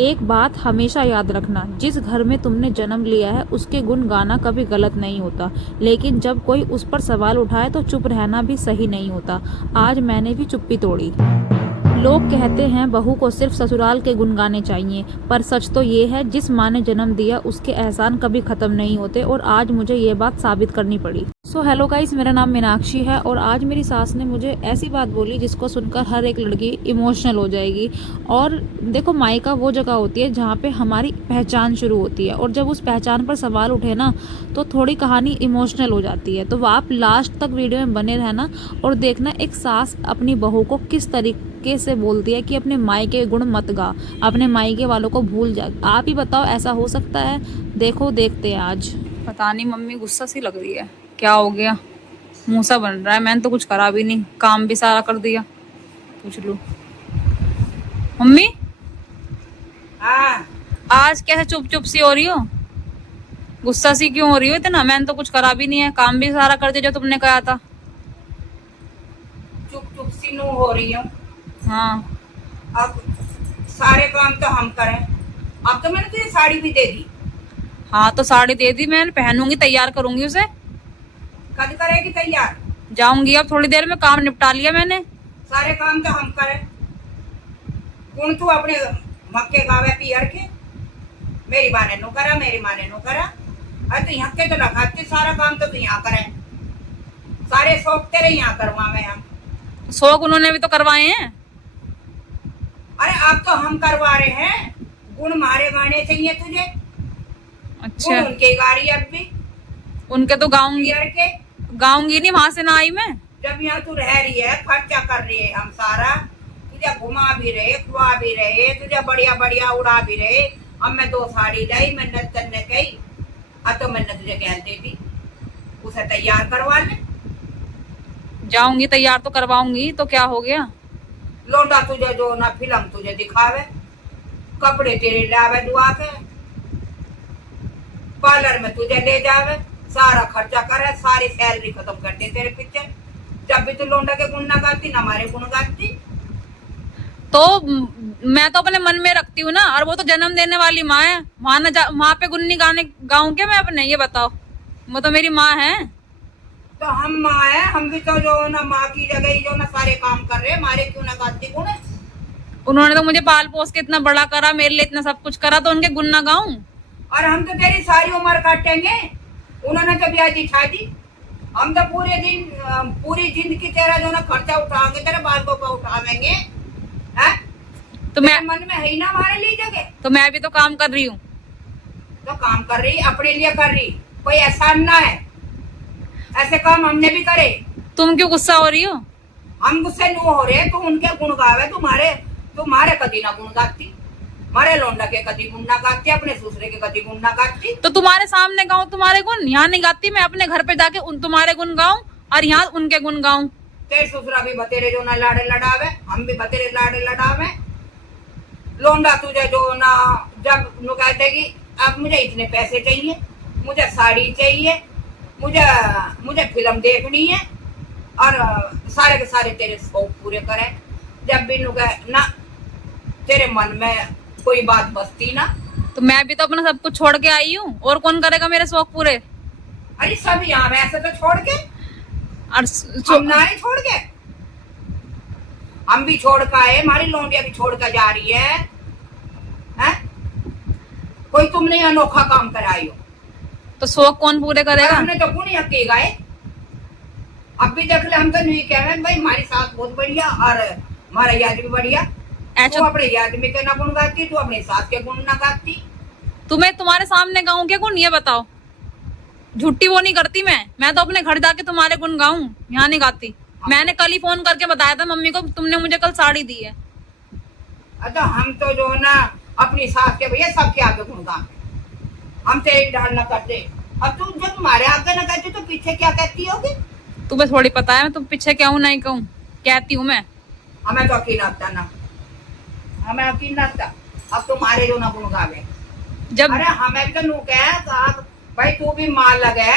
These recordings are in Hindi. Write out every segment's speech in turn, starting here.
एक बात हमेशा याद रखना, जिस घर में तुमने जन्म लिया है उसके गुण गाना कभी गलत नहीं होता, लेकिन जब कोई उस पर सवाल उठाए तो चुप रहना भी सही नहीं होता। आज मैंने भी चुप्पी तोड़ी। लोग कहते हैं बहू को सिर्फ ससुराल के गुण गाने चाहिए, पर सच तो ये है जिस माँ ने जन्म दिया उसके एहसान कभी खत्म नहीं होते, और आज मुझे ये बात साबित करनी पड़ी। सो हेलो गाइस, मेरा नाम मीनाक्षी है और आज मेरी सास ने मुझे ऐसी बात बोली जिसको सुनकर हर एक लड़की इमोशनल हो जाएगी। और देखो, मायका वो जगह होती है जहाँ पे हमारी पहचान शुरू होती है, और जब उस पहचान पर सवाल उठे ना तो थोड़ी कहानी इमोशनल हो जाती है। तो आप लास्ट तक वीडियो में बने रहना और देखना एक सास अपनी बहू को किस तरीके से बोलती है कि अपने मायके के गुण मत गा, अपने मायके वालों को भूल जा। आप ही बताओ, ऐसा हो सकता है? देखो, देखते हैं आज। पता नहीं, मम्मी गुस्सा सी लग रही है। क्या हो गया? मुंह सा बन रहा है। मैंने तो कुछ करा भी नहीं, काम भी सारा कर दिया। पूछ लूं मम्मी, हाँ, आज कैसे चुप चुप सी हो रही हो? गुस्सा सी क्यों हो रही हो इतना? मैंने तो कुछ करा भी नहीं है, काम भी सारा कर दिया जो तुमने कहा था। चुप चुप सी नू हो रही हूँ। हाँ, अब सारे काम तो हम करें। अब तो मैंने तुझे साड़ी भी दे दी। हाँ तो साड़ी दे दी, मैं पहनूंगी, तैयार करूंगी उसे। कद करेगी तैयार? जाऊंगी अब थोड़ी देर में, काम निपटा लिया मैंने। सारे काम तो हम करें। कौन तू अपने मक्के गावे पियर के? मेरी माँ ने नो करा, मेरी माँ ने नो करा। अरे तो यहाँ के तो लगाते सारा काम तो तू यहाँ करें। सारे शौक तेरे यहाँ करवावे हम। शौक उन्होंने भी तो करवाए हैं। अरे अब तो हम करवा रहे हैं। गुण मारे गाने चाहिए तुझे। अच्छा, गुण उनके गाड़ी अब भी उनके तो गाऊंगी। पियर के। गाऊंगी नहीं, वहां से ना आई मैं। जब यहाँ तू रह रही है, खर्चा कर रही है हम सारा, तुझे घुमा भी रहे, खुआ भी रहे, तुझे बढ़िया बढ़िया उड़ा भी रहे। अब मैं 2 साड़ी लाई, मेहनत करने गई। अब तो मैंने तुझे कह दी थी उसे तैयार करवा ले। जाऊंगी, तैयार तो करवाऊंगी, तो क्या हो गया? लौंडा तुझे जो ना फिल्म तुझे दिखावे, कपड़े तेरे लावे दुआ के, पार्लर में तुझे ले जावे, सारा खर्चा करे, सारी सैलरी खत्म कर दे तेरे पीछे। जब भी तू लौंडा के गुण ना गाती ना हमारे गुण गाती। तो मैं तो अपने मन में रखती हूँ ना, और वो तो जन्म देने वाली माँ है। वहां पे गुन्नी गाने गाऊं क्या मैं अपने? ये बताओ, वो तो मेरी माँ है। तो हम माँ है, हम भी तो जो ना माँ की जगह ही जो ना सारे काम कर रहे हैं, हमारे क्यों ना गाती गुण? उन्होंने तो मुझे पाल पोस के इतना बड़ा करा, मेरे लिए इतना सब कुछ करा, तो उनके गुण ना गाऊं? और हम तो तेरी सारी उम्र काटेंगे। उन्होंने तो ब्याह दिखा दी। हम तो पूरे दिन पूरी जिंदगी तेरा जो ना खर्चा उठाएंगे, तेरे बाल को उठावेंगे। हैं? तो मैं मन में है ही ना हमारे लिए जगह। तो मैं भी तो काम कर रही हूँ। तो काम कर रही, अपने लिए कर रही, कोई एहसान ना है। ऐसे काम हमने भी करे। तुम क्यों गुस्सा हो रही हो? हम गुस्से नु हो रहे, तू उनके गुण गावे, तुम्हारे कदी ना गुण गाती, हमारे लौंडा के कदी गुण ना गाती, अपने दूसरे के कदी गुण ना गाती। तो तुम्हारे सामने गाऊं तुम्हारे गुण? यहाँ नहीं गाती मैं, अपने घर पे जाके तुम्हारे गुण गाऊं और यहाँ उनके गुण गाऊं? तेरे ससुरा भी बतेरे जो ना लाड़े लड़ावे, हम भी बतेरे लाड़े लड़ावे। लौंडा तुझे जो ना जब नु कहते कि अब मुझे इतने पैसे चाहिए, मुझे साड़ी चाहिए, मुझे फिल्म देखनी है, और सारे के सारे तेरे शौक पूरे करे। जब भी नु कहे ना तेरे मन में कोई बात बसती ना। तो मैं भी तो अपना सब कुछ छोड़ के आई हूँ, और कौन करेगा मेरे शौक पूरे? अरे सब यहाँ वैसे तो छोड़ के, और हम ना ही छोड़ के, हम भी छोड़ कर आए, हमारी लौंडिया भी छोड़ कर जा रही है। हैं? कोई तुमने अनोखा काम कराई हो? तो शौक कौन पूरे करेगा? हमने तो गुण के गाए। अब भी देख ले, हम तो नहीं कह रहे भाई हमारी सास बहुत बढ़िया और हमारा याद भी बढ़िया। तू अपने याद में के ना गुण गाती, तू अपने सास के गुण ना गाती। तुम्हें तुम्हारे सामने गाऊं क्या गुण? ये बताओ। झूठी वो नहीं करती मैं तो अपने घर जाके तुम्हारे गुण गाऊं, यहाँ नहीं गाती। मैंने कल ही फोन करके बताया था मम्मी को, तुमने मुझे कल साड़ी दी है। अच्छा, हम तो जो ना अपनी सास के भैया सबके आगे गुण गाते, हम तेरी डाल न करते। अब तुम जब तुम्हारे आगे न कहती तो पीछे क्या कहती होगी? तुम्हें थोड़ी पता है मैं तुम पीछे क्या हूँ नहीं कहूँ, कहती हूँ मैं। हमें तो यकीन आता ना, हमें यकीन आता। अब तुम्हारे जो ना गुण गावे, जब अरे हमें भी तो नू कह भाई तू भी माल लगे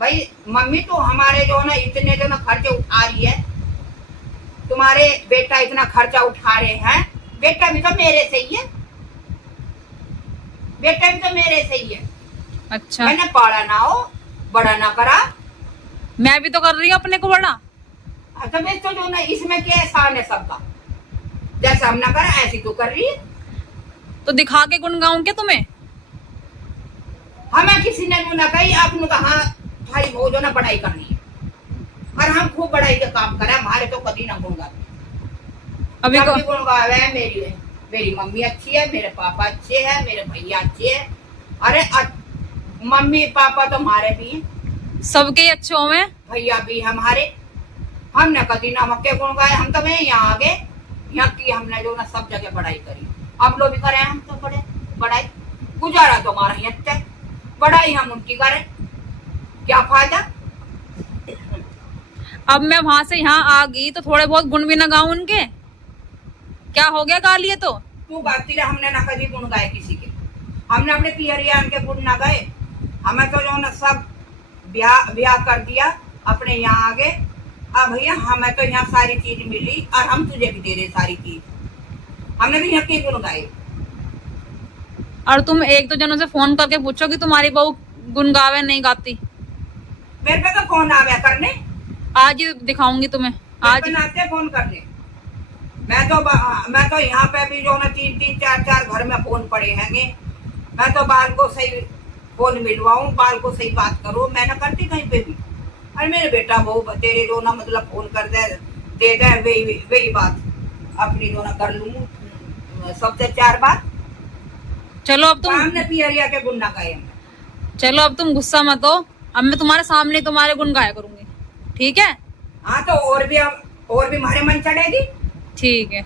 भाई, मम्मी तो हमारे जो ना इतने जो ना खर्चे उठा रही है, तुम्हारे बेटा इतना खर्चा उठा रहे हैं, बेटा भी तो मेरे से ही है। बेटा भी तो मेरे से ही है। अच्छा, मैंने पाला ना हो, बड़ा ना करा। मैं भी तो कर रही हूँ अपने को बड़ा। तो बस तो जो ना, इसमें क्या एहसान है सबका? जैसा हम ना करा ऐसी तू कर रही है। तो दिखा के गुण गाऊं क्या तुम्हें? हमें किसी ने भी ना कही, आपने कहा भाई वो जो ना पढ़ाई करनी है, और हम खूब पढ़ाई के काम करें, हमारे तो कभी ना गुण गाते। अभी को कभी गुण गावे है, मेरी मम्मी अच्छी है, मेरे पापा अच्छे हैं, मेरे भैया अच्छे हैं। अरे मम्मी पापा तो हमारे भी हैं, सबके ही अच्छे हो में। भैया भी हमारे। हमने कभी ना मक्के गुण गाए। हम तो मैं यहाँ आ गए, यहाँ की हमने जो ना सब जगह पढ़ाई करी। आप लोग भी करें, हम तो पढ़ाई गुजारा तो हमारा ही अच्छा है, पढ़ाई हम उनकी करें, क्या फायदा? अब मैं वहां से यहाँ आ गई तो थोड़े बहुत गुण भी ना गाऊं उनके? क्या हो गया गा लिए तो? तू गाती रहे, हमने ना कभी गुण गाए किसी के। हमने अपने पियरिया के गुण ना गाए। हमें तो जो ना सब ब्याह कर दिया, अपने यहाँ आ गए। अब भैया हमें तो यहाँ सारी चीज मिली, और हम तुझे भी दे रहे सारी चीज। हमने भी यहाँ के गुण गाए। और तुम एक दो जनों से फोन करके पूछो कि तुम्हारी बहू गुण गावे नहीं गाती। मेरे पे तो फोन आ गया करने, आज ही दिखाऊंगी तुम्हें, आज। आते फोन करने। मैं तो यहाँ पे भी जो ना 3-3 4-4 घर में फोन पड़े हैंगे। मैं तो बाल को सही फोन मिलवाऊं, बाल को सही बात करूं, मैं ना करती कहीं पे भी। अरे मेरे बेटा वो तेरे जो ना मतलब फोन कर दे दे, वही बात अपनी जो ना कर लूं सबसे 4 बात। चलो अब तुम हमने पियरिया के गुण ना गाए। चलो अब तुम गुस्सा मत हो। अब मैं तुम्हारे सामने तुम्हारे गुण गाया करूंगी, ठीक है? हाँ तो और भी हमारे मन चढ़ेगी। ठीक है।